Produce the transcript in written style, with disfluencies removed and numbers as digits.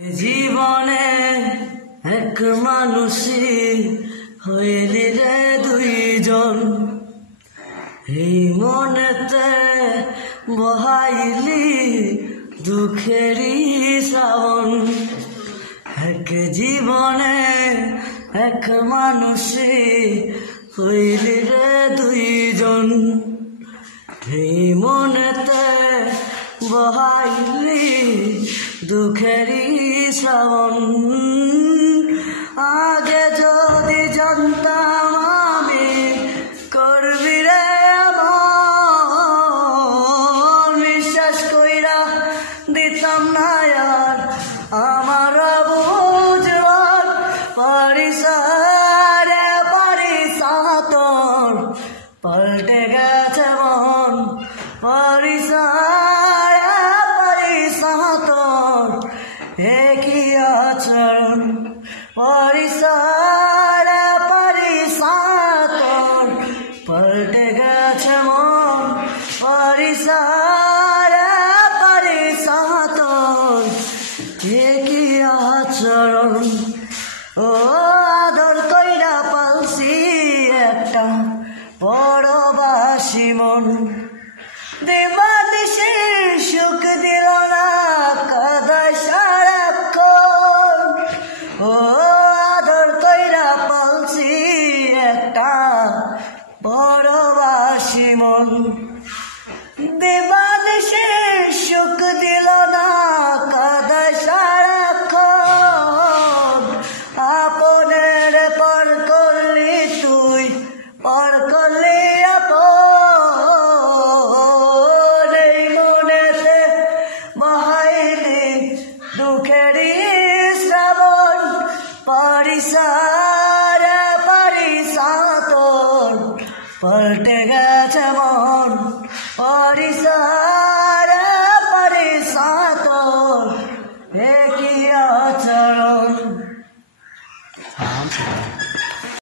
জীবনে এক মানুষই হইলি রে দুইজন, এই মনেতে বহাইলি দুঃখেরই শ্রাবণ। এক জীবনে এক মানুষই হইলি রে দুইজন, এই মনেতে বহাইলি দুঃখেরই শ্রাবণ। আগে যদি জানতাম আমি করবি রে এমন, বিশ্বাস কইরা দিতাম না আর আমার বুঝবার পরিসরে পরিসাতর পাল্টে গেছে মন, পরিসরে পরিসাতর একই আচরণ, পরিসরে পরিসাতর পাল্টে গেছে মন, পরিসরে পরিসাতর একই আচরণ। ও আদর কইরা পালছি একটা পরবাসী মন, দিবানিশি সুখ দিল না কাদায় সারাক্ষণ। ও আদর কইরা পালছি একটা পরবাসী মন, দিবানিশি সুখ দিল না কাদায় সারাক্ষণ। আপনের পর করলি তুই, পর করলি আপন, এই মনেতে বহাইলি দুঃখেরই শ্রাবণ। পরিসরে পরিসাতর পাল্টে